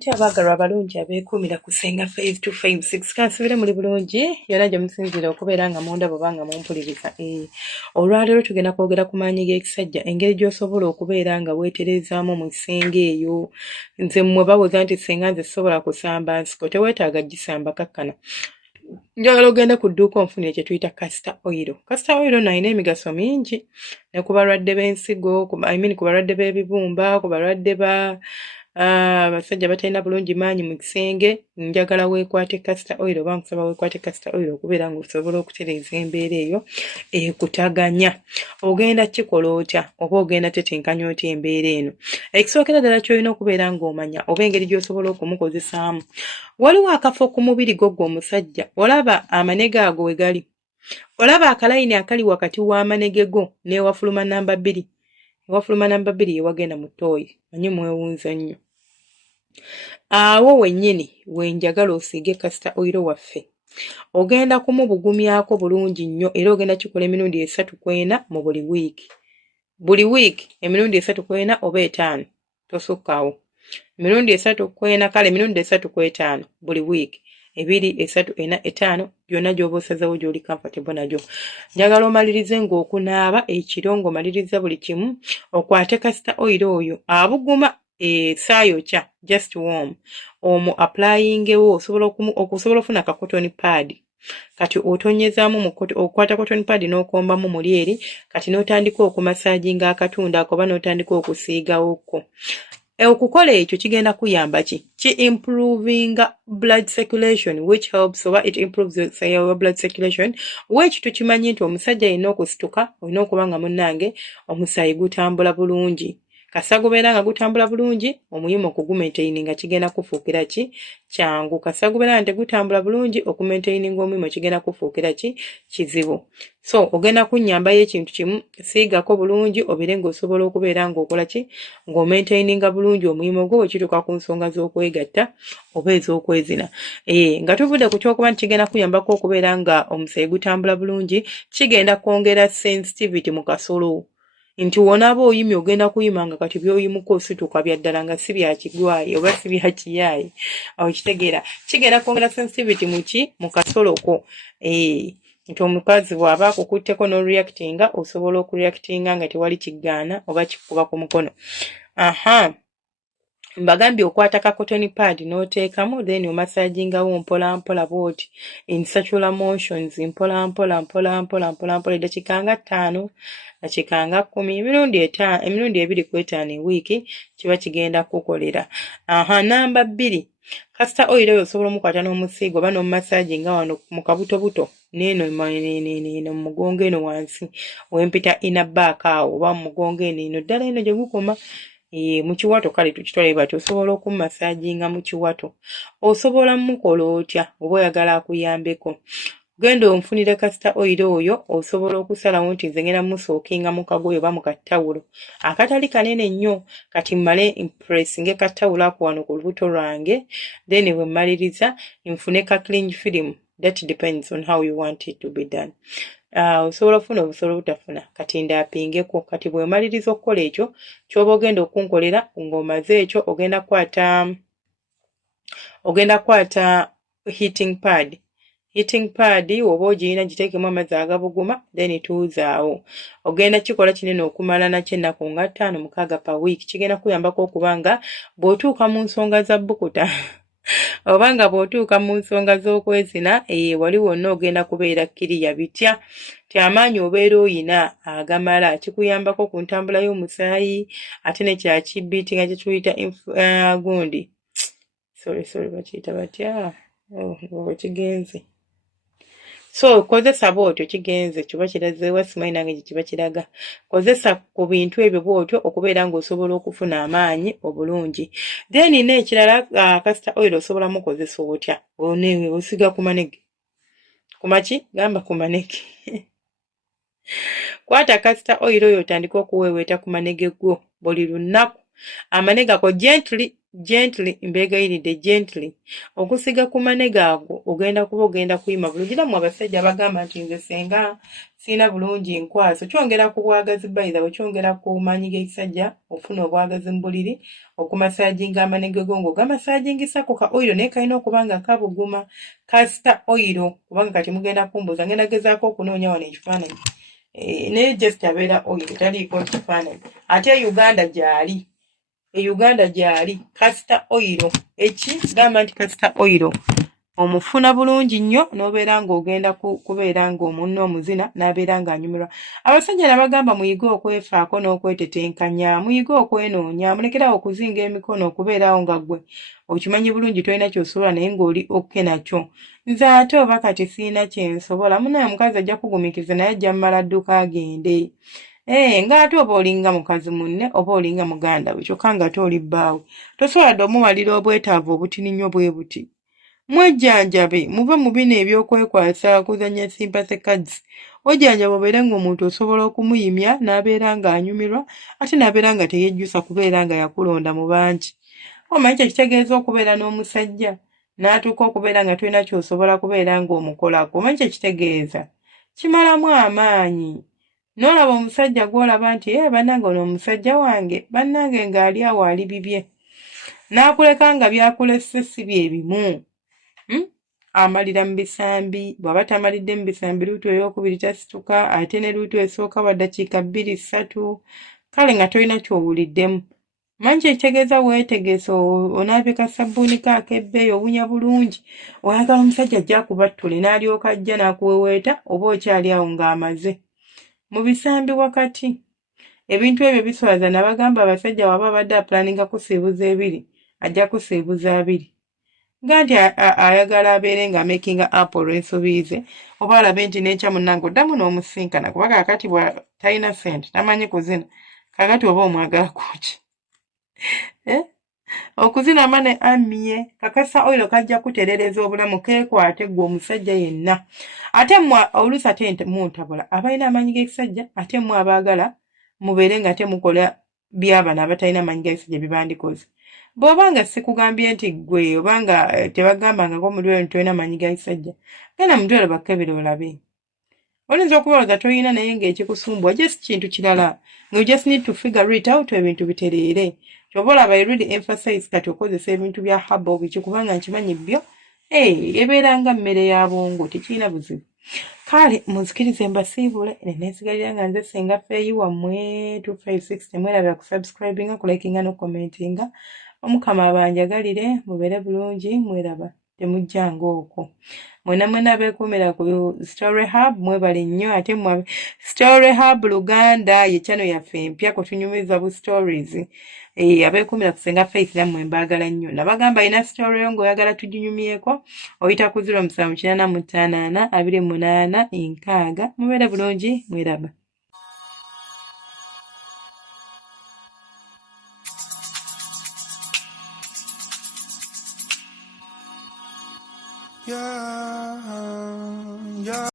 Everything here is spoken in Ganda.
mutya abaagalwa abalungi abeekuumira ku Ssenga 5256 kansubire muli bulungi yonna gye musinzira okubeera nga mundaba oba nga mumpuliriza. Olwaleero tugenda kwogera ku maanyi g'ekisajja, engeri gy'osobola okubeera nga weeterezaamu mu kisenge eyo. Nze mmwe babuuza nti Ssenga nze sisobola kusamba nsiko, teweetaaga gisamba kakkana. Njagala ogende ku dduuka onfunire kye tuyita castor oil. Castor oil ono alina emigaso mingi ne ku balwadde b'ensigo, ku balwadde b'ebibumba, ku balwadde abasajja batalina bulungi maanyi mu kisenge. Njagala weekwate castor oil oba nkusaba weekwate castor oil okubeera ng'osobola okutereeza embeera eyo ekutaganya. Ogenda kikola otya oba ogenda tetenkanya otya embeera eno? Ekisookera ddala ky'olina okubeera ng'omanya oba engeri gy'osobola okumukozesaamu. Waliwo akafo ku mubiri gwo omusajja, olaba amanege ago we gali, olaba akalayini akali wakati w'amanege go n'ewafuluma namba 2. Ewafuluma namba 2 ye wagenda mu ttooyi, manyi mwewunza nnyo. Awo wennyini wenjagala osiige castor oil waffe. Ogenda kumubugumyako bulungi nnyo era ogenda kikola emirundi 3-4 mu buli wiiki. Buli wiiki emirundi 3-4 oba 5, tosukkaawo. Emirundi 3-4, kale emirundi 3-5 buli wiiki. 2, 3, 4, 5 byonna gy'oba osazeewo gy'oli comfortable nagyo. Njagala omalirize ng'okunaaba ekiro ng'omaliriza buli kimu, okwate castor oil oyo abuguma saayokya just warm. Omwo applyingewo okusobola ofuna ka cotton pad. Kati otonyezaamu okwata cotton pad n'okombamu muli eri, kati n'otandika okumasaaginga akatundu ako oba n'otandika okusiigawoko. Okukola ekyo kigenda kuyamba improving blood circulation, which helps oba it improves your blood circulation, which tukimanyi nti omusajja yenna okusituka olina okuba nga munnange omusaayi gutambula bulungi. Kasa gubeera nga gutambula bulungi, omuyima okugumaintaininga kigenda kufuukira kyangu. Kasa gubeera nga tegutambula bulungi, okumaintaininga omuyima kigenda kufuukira kizibu. So ogenda kunnyambayo ekintu kimu, siigako bulungi obeere ng'osobola okubeera ng'okola ng'omaintaininga bulungi omuyima gwo bwe kituuka ku nsonga z'okwegatta oba ez'okwezina. Nga tuvudde ku kyokuba nti kigenda kuyambako okubeera nga omusaayi gutambula bulungi, kigenda kwongera sensitivity mu kasolo. Nti wonaaba oyimye ogenda kuyima nga kati by'oyimuka osituka bya ddala nga si bya kigwayi oba si bya kiyaayi. Awo kitegeera kigenda kwongera sensitivity mu kasoloko. Nti omukazi bw'aba akukutteko n'oreactinga osobola okureactinga nga tewali kigaana oba kikuba ku mukono. Mbagambye okwata ka cotton pad n'oteekamu, then omasaagingawo mpola mpola bw'oti in circular motions, mpola mpola eddakiika nga 5, dakiika nga 10, emirundi 2-5 ewiiki kiba kigenda kukolera. Namba 2, castor oil oyo osobola omukwata n'omusiiga oba n'omumasaaginga wano mu kabutobuto n'eno mu mugongo eno wansi wempita inner back awo oba mu mugongo eno ddala eno gye gukoma. Mu kiwato kale tukitwala bati osobola okumasaaginga mu kiwato. Osobola mukola otya oba oyagala akuyambeko? Genda onfunire castor oil oyo, osobola okusalawo nti nze ngenda musookinga mu kagoye oba mu katawulo akatali kanene nnyo, kati mmale impressinge katawulo ako wano ku lubuto lwange, then bwe mmaliriza nfune ka cling film. That depends on how you want it to be done. Osobola ofuna obusobola obutafuna kati ndaapingeko. Kati bwe maliriza okukola ekyo ky'oba ogenda okunkolera ng'omaze ekyo ogenda kwata heating pad oba ogirina giteekemu amazzi agabuguma, then tuuzaawo. Ogenda kikola kinene okumala nakyo ennaku nga 5-6 per week. Kigenda kuyambako okuba nga bw'otuuka mu nsonga za bukuta oba nga bw'otuuka mu nsonga z'okwezina, wali wonna ogenda kubeera kiriya bitya ti amaanyi obeera oyina agamala. Kikuyambako ku ntambula y'omusaayi ate ne kya kibiiti nga kyetuyita gundi. Sorry bakiyita batya? Kigenze. So kozesa bw'otyo kigenze kiba kirazeewa simanyi nange gye kiba kiraga. Kozesa ku bintu ebyo bw'otyo okubeera ng'osobola okufuna amaanyi obulungi. Then n'ekirala castor oil osobola mukozesa otya? Osiga ku manege. Ku maki? Gamba ku manege. Kwata castor oil oyo otandika okuweeweeta ku manege go buli lunaku. Amanege ako gently gently mbegayiridde gently okusiga ku manega ago ogenda kuyima bulungi. Nammwe abasajja abagamba nti nze senga sirina bulungi nkwaso, kyongera ku bwagazi bayiza bwe kyongera ku maanyi g'ekisajja ofuna obwagazi mu buliri, okumasaajinga amanege go ng'ogamasaajingisa ku ka oyiro naye kalina okuba nga kabuguma kasita oyiro, kubanga kati mugenda kumbuuza ngenda gezaako okunoonya wano ekifaananyi naye just abeera oyiro taliiko kifaananyi. Ate Uganda gy'ali kasita oyiro gamba nti kasita oyiro omufuna bulungi nnyo n'obeera ng'ogenda kubeera ng'omunno omuzina n'abeera ng'anyumirwa. Abasajja nabagamba muyige okwefaako n'okwetetenkanya, muyige okwenoonya, mulekerawo okuzinga emikono okubeerawo nga ggwe okimanyi bulungi tolina ky'osobola naye ng'oli okke nakyo. Nze ate oba kati sirina kyensobola, munaye omukazi ajja kugumikiza naye ajja mmala dduka agende. Ng'ate oba olinga mukazi munne oba olinga muganda we kyokka nga tooli bbaawe tosobola dde omuwalira obwetaavu obutini nnyo bwe buti. Mwejjanjabe muve mu bino ebyokwekwasa kuzannya sympathy cards. Wejjanjabe obeere ng'omuntu osobola okumuyimya n'abeera ng'anyumirwa ate n'abeera nga teyejjusa kubeera nga yakulonda mu bangi. Omanyi kye kitegeeza okubeera n'omusajja n'atuuka okubeera nga tolina ky'osobola kubeera ng'omukolako. Omanyi kye kitegeeza kimalamu amaanyi. N'olaba omusajja gw'olaba nti bannange ono omusajja wange, bannange ng'ali awo ali bibye, n'akuleka nga byakulesse si bye bimu. Amalira mu bisambi, bw'aba tamalidde mu bisambi luutu ey'okubiri tasituka, ate ne luutu esooka wa ddakiika 2-3, kale nga tolina ky'owuliddemu. Manyi kye kitegeeza weetegese onaabye kasabbuuni ko ak'ebbeeyi owunya bulungi, oyagala omusajja ajja akubattule n'alyoka ajja n'akuweweeta oba okyali awo ng'amaze. Mu bisambi wakati ebintu ebyo biswaza nabagamba abasajja waba abadde apulaninga kusiibuza 2 ajja kusiibuza 2. Nti ayagala abeere nga makinga up olw'ensobi ze oba alabe nti n'enkya munnange oddamu n'omusinkana kuba kaakati bwa talina ssente tamanyi kuzina kaakati oba omwagala kuki. Okuzina mane amye kakasa oyiro kajja kuterereza obulamu keekwate gwe omusajja yenna. Ate mmwe oluusi ate muntabula abalina amaanyi g'ekisajja ate mmwe abaagala mubeere nga temukola by'abano abatalina amaanyi g'ekisajja bibandikoze. Bw'obanga sikugambye nti ggwe obanga tebagambangako mulwero tolina amaanyi g'ekisajja genda mutwero bakkebere olabe. Oyinza okubalooza tolina naye ng'ekikusumbwa just kintu kirala. You just need to figure it out ebintu bitereere. Ky'oba olaba I really emphasize kati okozesa ebintu bya herbal biki kubanga nkimanyi byo ebeera nga mmere ya bwongo tekirina buzibu. Kale munzikirize mbasiibule neesigalira nga nze Ssenga Faye wammwe 256 temwerabira ku subscribinga kulikinga n'okucommentinga. Omukama abanjagalire mubeere bulungi mweraba temujjanga okwo. Mwena beekuumira ku Story Hub mwebale nnyo ate mwe Story Hub Luganda ye channel yaffe empya kutunyumiza bu stories. Abeekuumira ku Ssenga Faith nammwe mbaagala nnyo. Nabagamba ina story yo ng'oyagala tuginyumyeko oyita ku 0785 28 6. Mubeere bulungi mweraba. Yeah.